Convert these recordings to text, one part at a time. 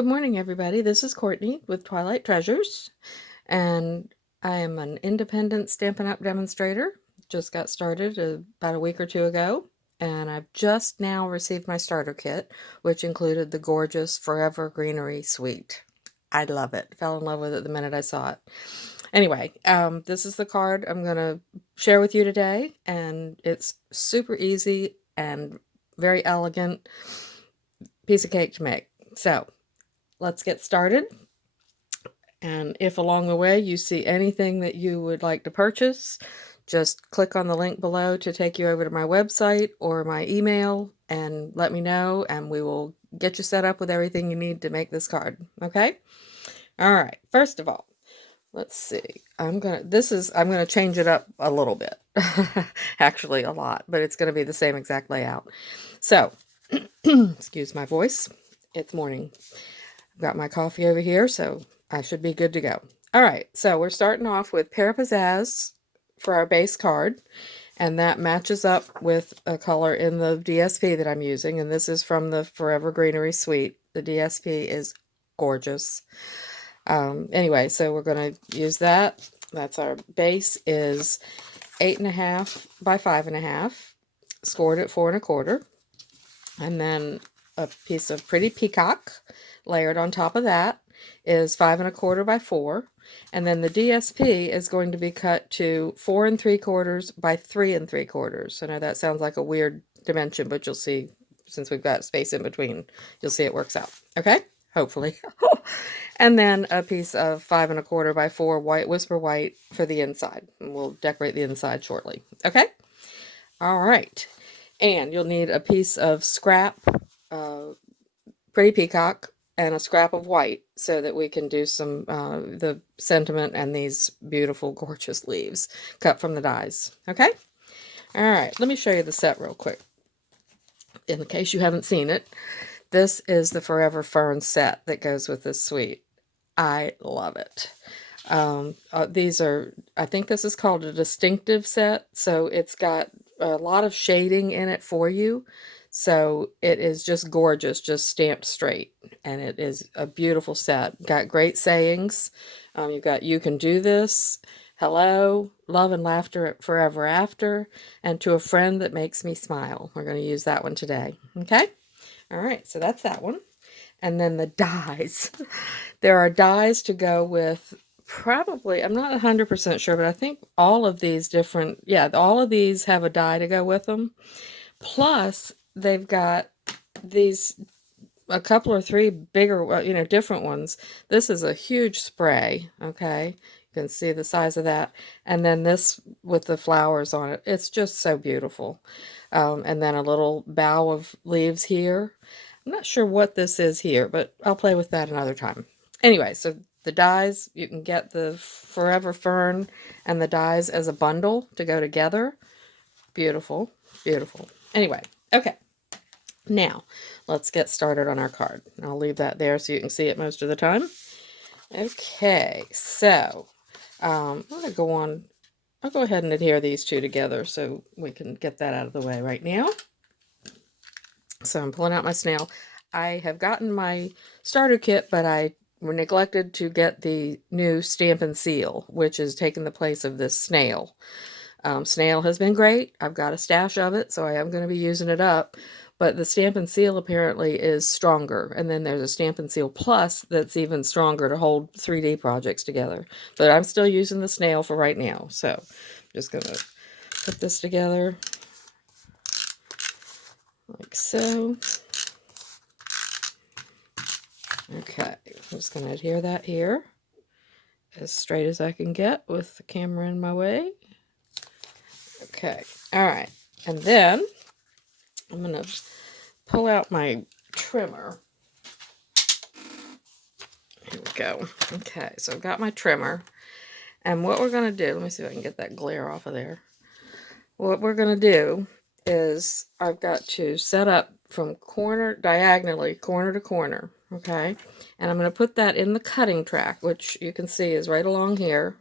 Good morning, everybody. This is Courtney with Twilight Treasures, and I am an independent Stampin' Up! Demonstrator. Just got started about a week or two ago, and I've just now received my starter kit, which included the gorgeous Forever Greenery Suite. I love it. Fell in love with it the minute I saw it. Anyway, this is the card I'm going to share with you today, and it's super easy and very elegant. Piece of cake to make. So, let's get started. And if along the way you see anything that you would like to purchase, just click on the link below to take you over to my website or my email and let me know, and we will get you set up with everything you need to make this card. Okay? All right. First of all, let's see. I'm gonna change it up a little bit. Actually a lot, but it's gonna be the same exact layout. So, excuse my voice. It's morning. I've got my coffee over here, so I should be good to go. All right, so we're starting off with Pear Pizzazz for our base card, and that matches up with a color in the DSP that I'm using, and this is from the Forever Greenery Suite. The DSP is gorgeous. Anyway, so we're going to use that. That's our base is 8.5 by 5.5, scored at 4 1/4, and then a piece of Pretty Peacock layered on top of that is 5 1/4 by 4, and then the DSP is going to be cut to 4 3/4 by 3 3/4. I know that sounds like a weird dimension, but you'll see, since we've got space in between, you'll see it works out. Okay? Hopefully. And then a piece of 5 1/4 by 4 white whisper white for the inside. And we'll decorate the inside shortly. Okay? All right. And you'll need a piece of scrap Pretty Peacock and a scrap of white so that we can do some the sentiment and these beautiful, gorgeous leaves cut from the dies. Okay? All right. Let me show you the set real quick in case you haven't seen it. This is the Forever Fern set that goes with this suite. I love it. These are, I think this is called a distinctive set, so it's got a lot of shading in it for you. So it is just gorgeous, just stamped straight. And it is a beautiful set. Got great sayings. You've got "You Can Do This," "Hello," "Love and Laughter Forever After," and "To a Friend That Makes Me Smile." We're going to use that one today. Okay? All right, so that's that one. And then the dies. There are dies to go with probably, I'm not 100% sure, but I think all of these different, all of these have a die to go with them. Plus, they've got these, a couple or three bigger, different ones. This is a huge spray, okay? You can see the size of that. And then this with the flowers on it. It's just so beautiful. And then a little bough of leaves here. I'm not sure what this is here, but I'll play with that another time. Anyway, so the dies, you can get the Forever Fern and the dies as a bundle to go together. Beautiful, beautiful. Anyway, okay. Now, let's get started on our card. I'll leave that there so you can see it most of the time. Okay, so I'm going to go on. I'll go ahead and adhere these two together so we can get that out of the way right now. So I'm pulling out my snail. I have gotten my starter kit, but I neglected to get the new Stampin' Seal, which is taking the place of this snail. Snail has been great. I've got a stash of it, so I am going to be using it up. But the Stampin' Seal apparently is stronger. And then there's a Stampin' Seal Plus that's even stronger to hold 3D projects together. But I'm still using the snail for right now. So I'm just going to put this together like so. Okay, I'm just going to adhere that here as straight as I can get with the camera in my way. Okay, all right. And then I'm going to pull out my trimmer. Here we go. Okay, so I've got my trimmer. And what we're going to do, let me see if I can get that glare off of there. What we're going to do is I've got to set up from diagonally, corner to corner. Okay, and I'm going to put that in the cutting track, which you can see is right along here.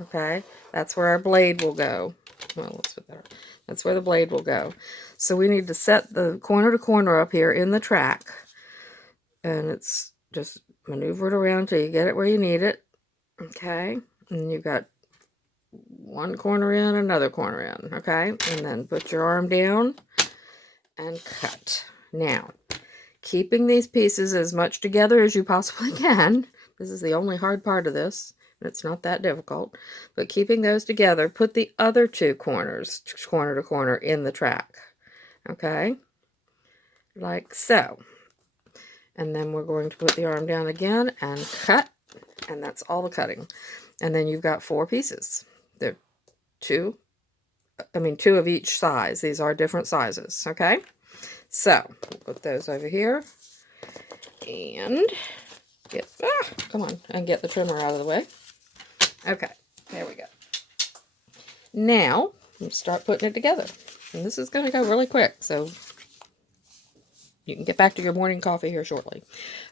Okay, that's where our blade will go. Well, let's put that. That's where the blade will go. So we need to set the corner to corner up here in the track, and it's just maneuver it around till you get it where you need it. Okay, and you've got one corner in, another corner in, okay? And then put your arm down and cut. Now, keeping these pieces as much together as you possibly can. This is the only hard part of this. It's not that difficult. But keeping those together, put the other two corners, corner to corner, in the track. Okay? Like so. And then we're going to put the arm down again and cut. And that's all the cutting. And then you've got 4 pieces. They're two of each size. These are different sizes. Okay? So, we'll put those over here. And get the trimmer out of the way. Okay, there we go. Now, we'll start putting it together. And this is going to go really quick, so you can get back to your morning coffee here shortly.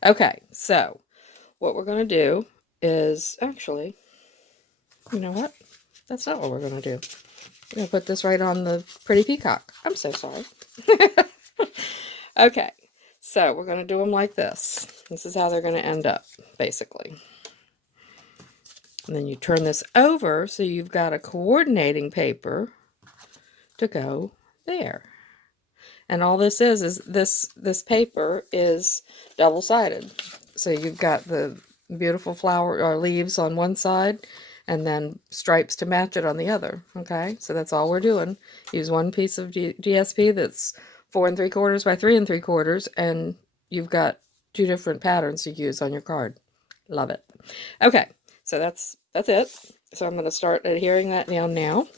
Okay, so what we're going to do is, actually, you know what? That's not what we're going to do. We're going to put this right on the pretty peacock. I'm so sorry. Okay, so we're going to do them like this. This is how they're going to end up, basically. And then you turn this over so you've got a coordinating paper to go there. And all this is this paper is double-sided. So you've got the beautiful flower or leaves on one side and then stripes to match it on the other. Okay, so that's all we're doing. Use one piece of DSP that's 4 3/4 by 3 3/4, and you've got 2 different patterns to use on your card. Love it. Okay, so that's it. So I'm going to start adhering that down now.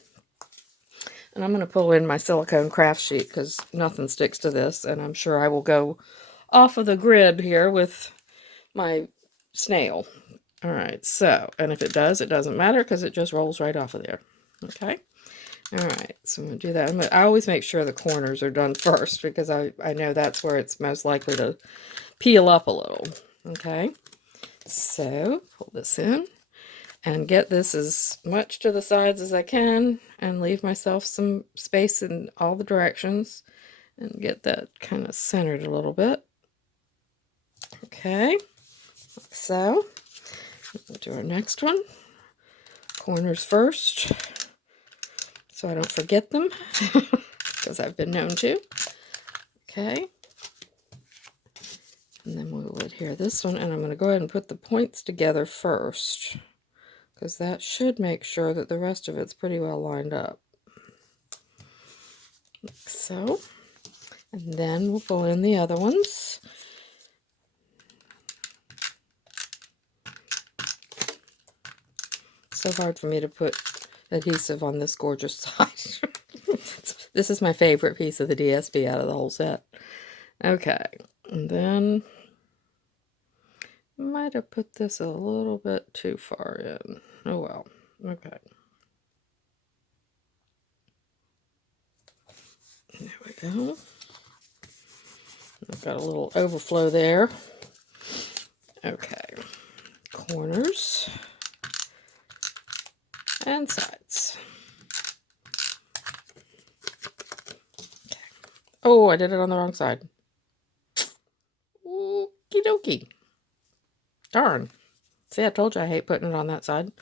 And I'm going to pull in my silicone craft sheet because nothing sticks to this. And I'm sure I will go off of the grid here with my snail. All right, so, and if it does, it doesn't matter because it just rolls right off of there. Okay. All right, so I'm going to do that. I always make sure the corners are done first because I know that's where it's most likely to peel up a little. Okay, so pull this in and get this as much to the sides as I can and leave myself some space in all the directions and get that kind of centered a little bit. Okay, like so. We'll do our next one. Corners first, so I don't forget them, because I've been known to. Okay. And then we'll adhere this one, and I'm going to go ahead and put the points together first, because that should make sure that the rest of it's pretty well lined up. Like so. And then we'll pull in the other ones. So hard for me to put adhesive on this gorgeous side. This is my favorite piece of the DSP out of the whole set. Okay, and then might have put this a little bit too far in. Oh well, okay. There we go. I've got a little overflow there. Okay, corners and sides. Okay. Oh, I did it on the wrong side. Okie dokie. Darn. See, I told you I hate putting it on that side.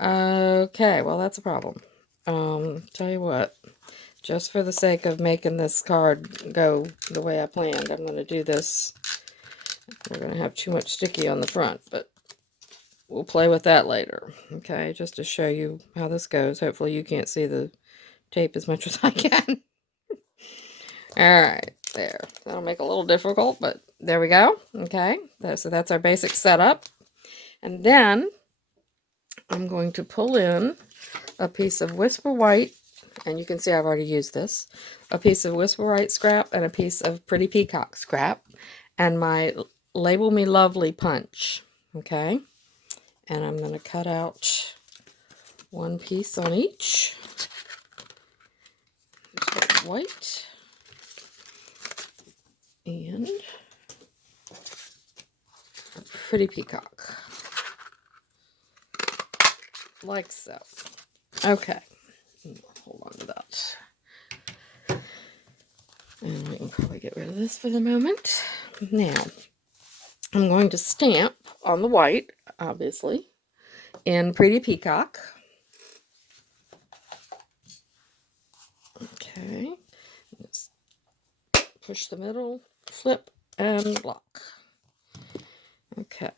Okay, well, that's a problem. Tell you what. Just for the sake of making this card go the way I planned, I'm going to do this. We're going to have too much sticky on the front, but we'll play with that later. Okay, just to show you how this goes. Hopefully you can't see the tape as much as I can. Alright, there. That'll make it a little difficult, but there we go. Okay, so that's our basic setup. And then I'm going to pull in a piece of Whisper White, and you can see I've already used this, a piece of Whisper White scrap and a piece of Pretty Peacock scrap, and my Label Me Lovely punch. Okay, and I'm going to cut out one piece on each. White and a Pretty Peacock, like so. Okay, hold on to that, and we can probably get rid of this for the moment. Now, I'm going to stamp on the white, obviously, in Pretty Peacock. Okay, just push the middle, flip, and lock. Okay,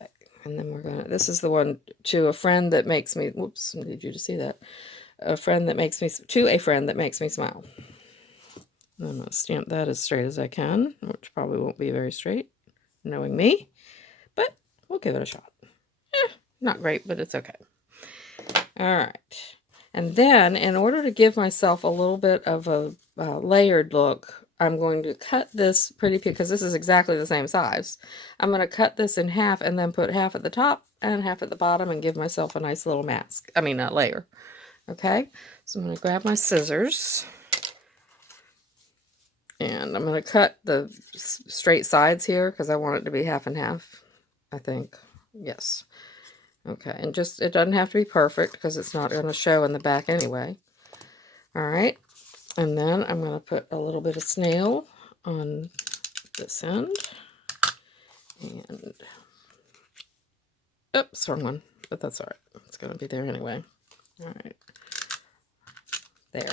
and then we're gonna, this is the one to a friend that makes me, whoops, I need you to see that. A friend that makes me, to a friend that makes me smile. I'm gonna stamp that as straight as I can, which probably won't be very straight, knowing me, but we'll give it a shot. Not great, but it's okay. All right. And then, in order to give myself a little bit of a layered look, I'm going to cut this pretty because this is exactly the same size. I'm going to cut this in half and then put half at the top and half at the bottom and give myself a nice little mask. I mean, a layer. Okay? So I'm going to grab my scissors. And I'm going to cut the straight sides here because I want it to be half and half, I think. Yes. Okay, and just, it doesn't have to be perfect because it's not going to show in the back anyway. All right, and then I'm going to put a little bit of snail on this end. And, oops, wrong one, but that's all right. It's going to be there anyway. All right, there.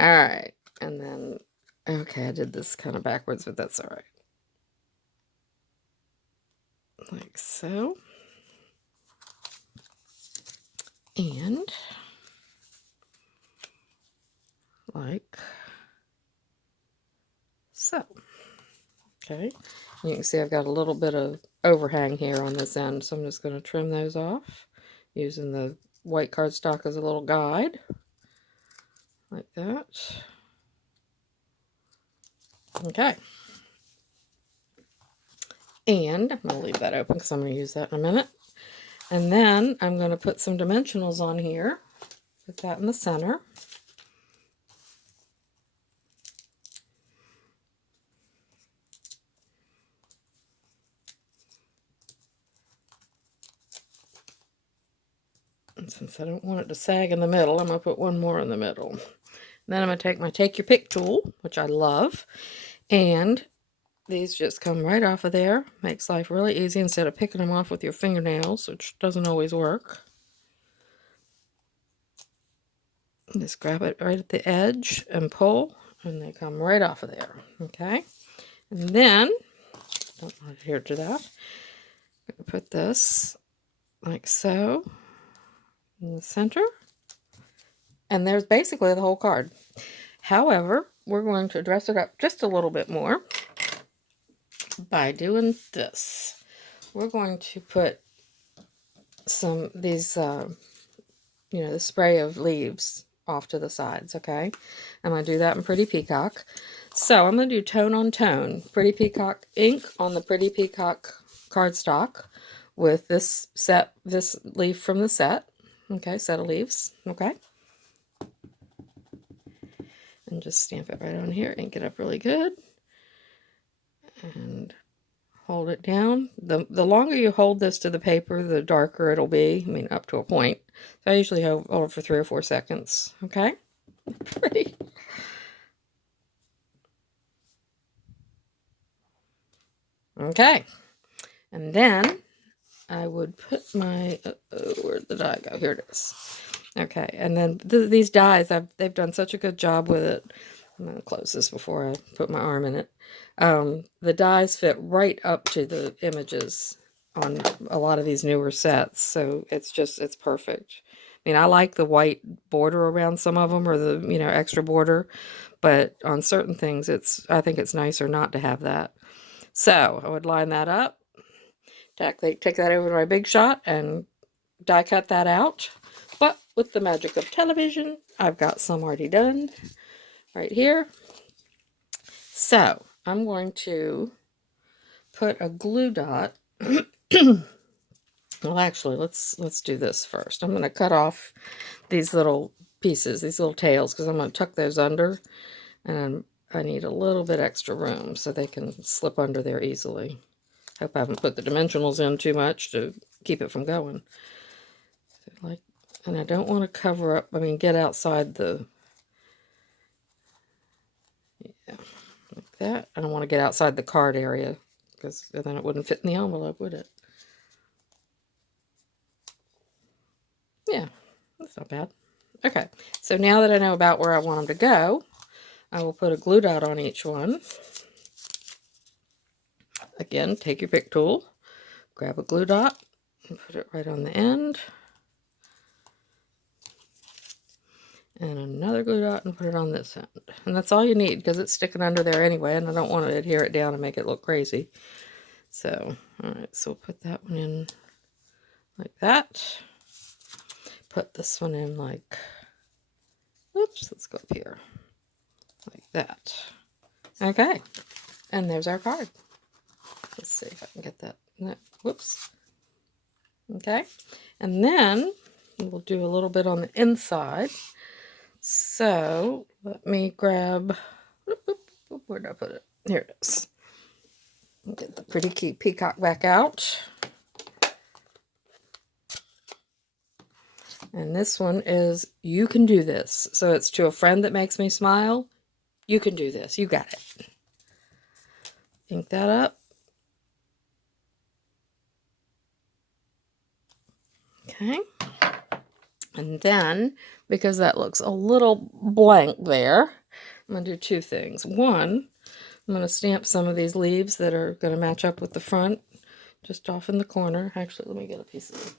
All right, and then, okay, I did this kind of backwards, but that's all right. Like so. And like so. Okay, you can see I've got a little bit of overhang here on this end, so I'm just going to trim those off using the white cardstock as a little guide, like that. Okay, and I'm going to leave that open because I'm going to use that in a minute. And then I'm going to put some dimensionals on here, put that in the center. And since I don't want it to sag in the middle, I'm going to put one more in the middle. And then I'm going to take my Take Your Pick tool, which I love, and these just come right off of there. Makes life really easy instead of picking them off with your fingernails, which doesn't always work. Just grab it right at the edge and pull, and they come right off of there. Okay, and then, don't adhere to that, I'm going to put this like so in the center, and there's basically the whole card. However, we're going to dress it up just a little bit more by doing this. We're going to put some these you know, the spray of leaves off to the sides, okay? I'm going to do that in Pretty Peacock. So I'm going to do tone on tone. Pretty Peacock ink on the Pretty Peacock cardstock with this leaf from the set. Okay, set of leaves, okay? And just stamp it right on here, ink it up really good. And hold it down. The longer you hold this to the paper, the darker it'll be. I mean, up to a point. So I usually hold it for 3 or 4 seconds. Okay? Pretty. Okay. And then I would put my, where did I go? Here it is. Okay. And then these dies, they've done such a good job with it. I'm going to close this before I put my arm in it. The dies fit right up to the images on a lot of these newer sets, so it's perfect. I mean, I like the white border around some of them, or the, you know, extra border, but on certain things, I think it's nicer not to have that. So I would line that up, take that over to my Big Shot, and die cut that out. But with the magic of television, I've got some already done right here. So I'm going to put a glue dot. Well, actually, let's do this first. I'm going to cut off these little pieces, these little tails, because I'm going to tuck those under, and I need a little bit extra room so they can slip under there easily. Hope I haven't put the dimensionals in too much to keep it from going. Like, and I don't want to cover up, I mean, get outside the, yeah, like that. I don't want to get outside the card area because then it wouldn't fit in the envelope, would it? Yeah, that's not bad. Okay, so now that I know about where I want them to go, I will put a glue dot on each one. Again, take your pick tool, grab a glue dot, and put it right on the end. And another glue dot and put it on this end. And that's all you need because it's sticking under there anyway, and I don't want to adhere it down and make it look crazy. So, alright, so we'll put that one in like that. Put this one in like, oops, let's go up here. Like that. Okay, and there's our card. Let's see if I can get that. No, whoops. Okay, and then we'll do a little bit on the inside. So let me grab, where did I put it? Here it is. Get the pretty key peacock back out. And this one is, you can do this. So it's to a friend that makes me smile. You can do this. You got it. Ink that up. Okay. And then, because that looks a little blank there, I'm going to do two things. One, I'm going to stamp some of these leaves that are going to match up with the front, just off in the corner. Actually, let me get a piece of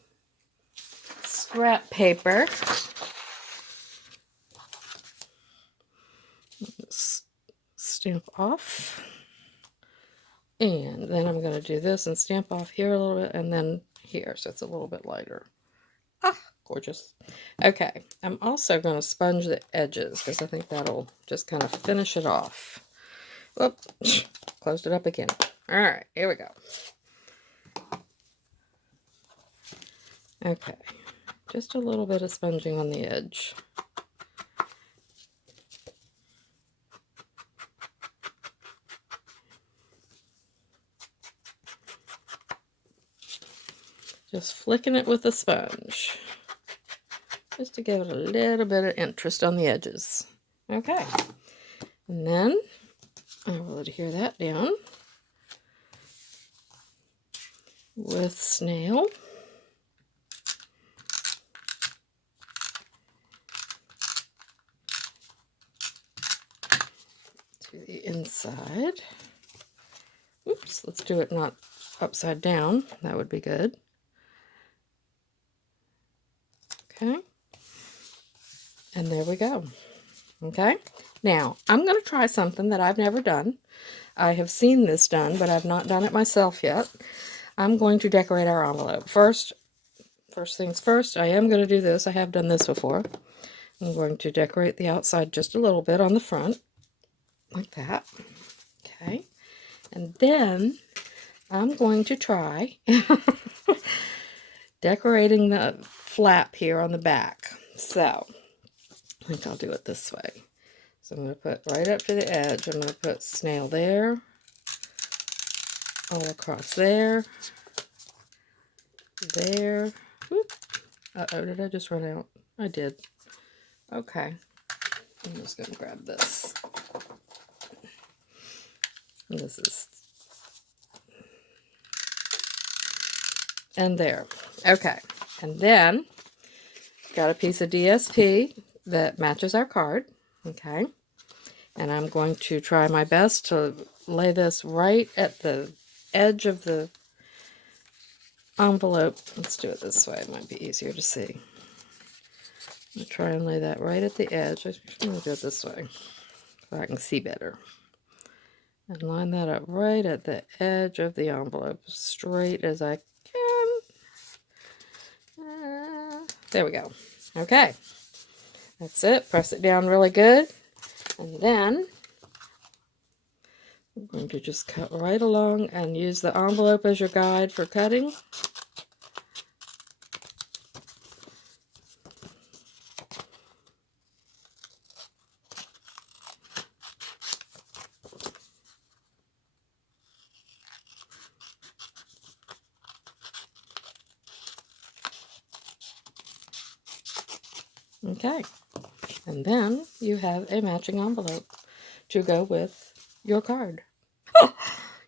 scrap paper. Stamp off. And then I'm going to do this and stamp off here a little bit, and then here, so it's a little bit lighter. Ah, gorgeous. Okay, I'm also going to sponge the edges because I think that'll just kind of finish it off. Whoop, closed it up again. All right, here we go. Okay, just a little bit of sponging on the edge. Just flicking it with a sponge, just to give it a little bit of interest on the edges. Okay, and then I will adhere that down with snail. To the inside. Oops, let's do it not upside down. That would be good. Okay, and there we go. Okay, now I'm going to try something that I've never done. I have seen this done, but I've not done it myself yet. I'm going to decorate our envelope. First things first, I am going to do this. I have done this before. I'm going to decorate the outside just a little bit on the front, like that. Okay, and then I'm going to try decorating the flap here on the back. So I think I'll do it this way. So I'm going to put right up to the edge. I'm going to put snail there, all across there, there. Whoop. Uh-oh, did I just run out? I did. Okay. I'm just going to grab this. This is... and there. Okay. And then, got a piece of DSP that matches our card. Okay. And I'm going to try my best to lay this right at the edge of the envelope. Let's do it this way. It might be easier to see. I'm going to try and lay that right at the edge. I'm going to do it this way so I can see better. And line that up right at the edge of the envelope, straight as I can. There we go. Okay. That's it. Press it down really good. And then I'm going to just cut right along and use the envelope as your guide for cutting. Okay, and then you have a matching envelope to go with your card.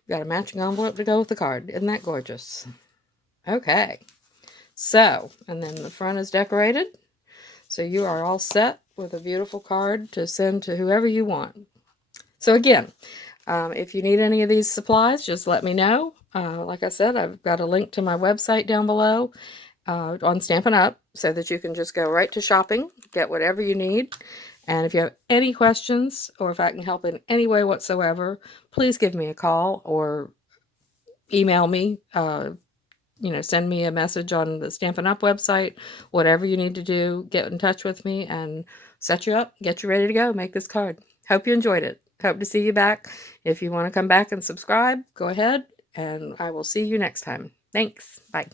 Got a matching envelope to go with the card. Isn't that gorgeous? Okay. So, and then the front is decorated. So you are all set with a beautiful card to send to whoever you want. So again, if you need any of these supplies, just let me know. Like I said, I've got a link to my website down below on Stampin' Up! So that you can just go right to shopping, get whatever you need. And if you have any questions, or if I can help in any way whatsoever, please give me a call or email me. Send me a message on the Stampin' Up! Website. Whatever you need to do, get in touch with me and set you up, get you ready to go, make this card. Hope you enjoyed it. Hope to see you back. If you want to come back and subscribe, go ahead, and I will see you next time. Thanks. Bye.